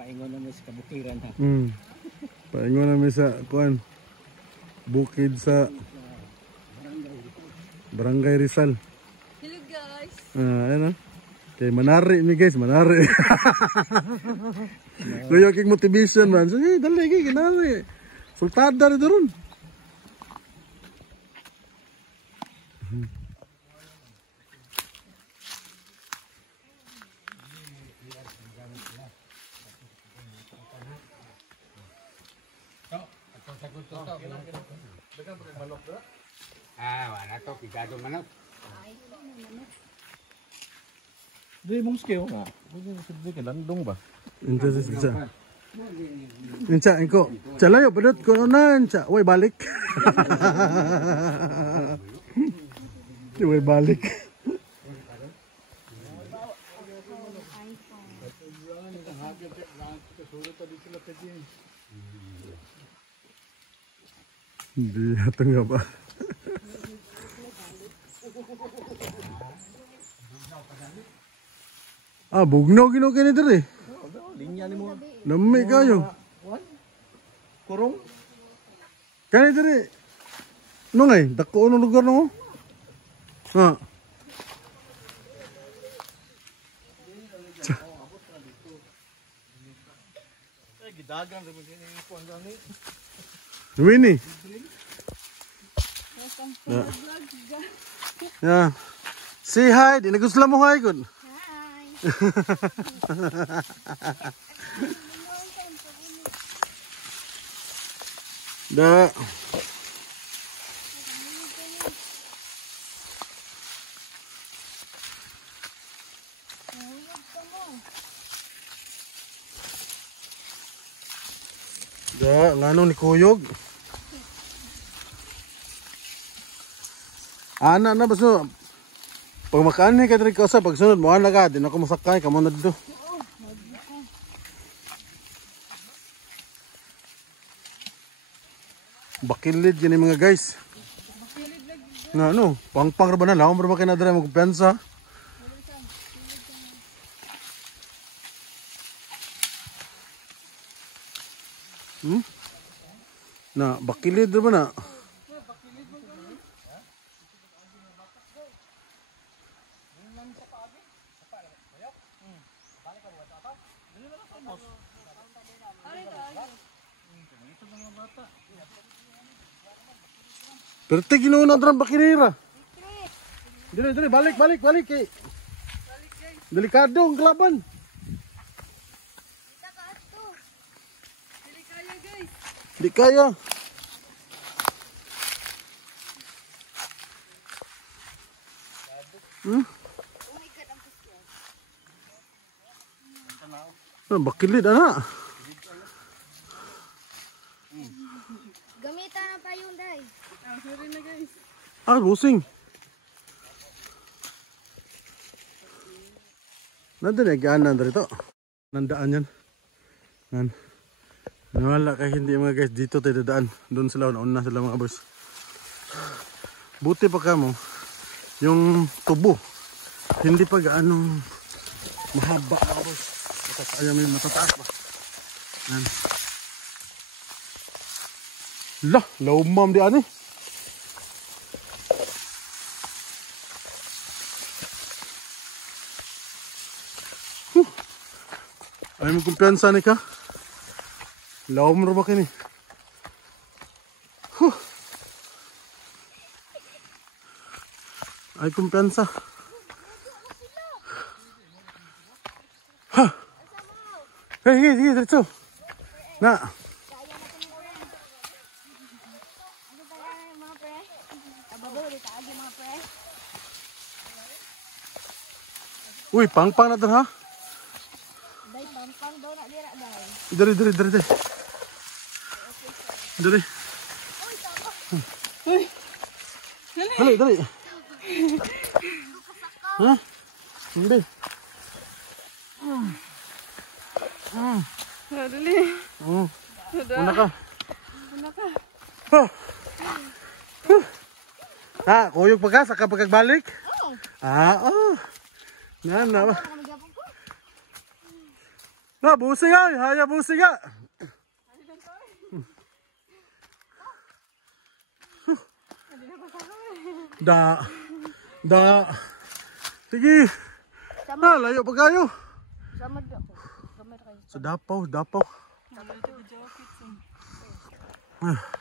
Paingon namin sa kabukiran ha. Paingon namin sa kuan. Bukid sa Barangay Rizal. Hello guys. Ano? Kay manari mi guys, manari. Kuya king motivation man. Sige, dali kay kinari. Sultada rin doon. Wala to, pigado manok. Di mong skill nga. Hindi ka landong ba? Inca, engko. Calayo padot ko na inca. Way balik. Way balik. Hindi hatang nga ba? Bugnaw gino kini diri. Linya ni mo. Lami kayo. Kurong. Kani diri. Nungay, dako no lugar no. Ha. Gidagan sa mga kuan gani. Winnie. Yeah. Say hi, di nagusla mo hi kun. Da. Da, ngano ni kuyog. Ana na baso. Pag makaan ka diri ka sa pagsunod mo ana ka, di na ko masakay kamo na dito. Bakilid yan mga guys. Nga ano, pang-pang ba na lang, pero makinadara magkumpensa. Na, bakilid ba na? Pero tigino na dran bakilira. Dili, balik kay. Delikado ang kalaban. Di kaya. Bakilid ana. Gamitan na pa yun, day. Sorry na, guys. Busing. Nandun nagaanan dito. Nandaan yan. Nawala kay hindi mga guys. Dito tayo dadaan. Doon sila. Nauna sila mga boys. Buti pa ka mo. Yung tubo. Hindi pa gaano mahaba mga boys. Ayaw may matataas pa. Yan. Lah, laumam di ani. Ay mo kumpiyansa ni ka. Laum ro ba kini? Ay kumpiyansa. Ha. Hey, dito. Na. Uy, pang-pang na doon ha? Day, pang-pang daw na dira, day. Dari. Dali. Ha? Hindi. Dali. Una ka. Kuyog pa ka, saka pagkagbalik? Oo. Nga na ba? Na, busing ay. Haya busing ay. Da. Sige. Ah, layo pa kayo. Samad ako. Samad kayo. Sa Dapaw. Samad ako. Ah.